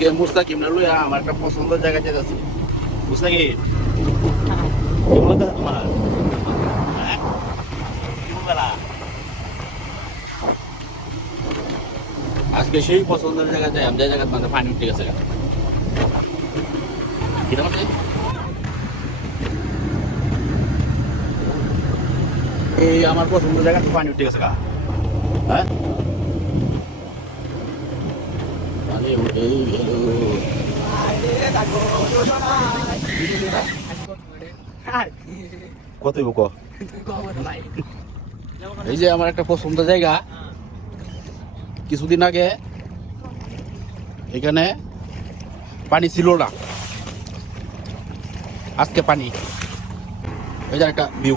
আজকে মুস্তাকিম না লইয়া আমার একটা পছন্দের জায়গা যেতেছি। মুস্তাকিম কি বলতে তোমার হ্যাঁ? কি বলবেলা? আজকে সেই পছন্দের জায়গা যায় আমি যে জায়গা মানে পানি উঠে গেছে কিনা মানে এই আমার পছন্দের জায়গা তো পানি উঠে গেছে গা হ্যাঁ পানি উঠেই গেল। কত ক এই যে আমার একটা পছন্দের জায়গা কিছুদিন আগে এখানে পানি ছিল না, আজকে পানি। এই যে একটা ভিউ।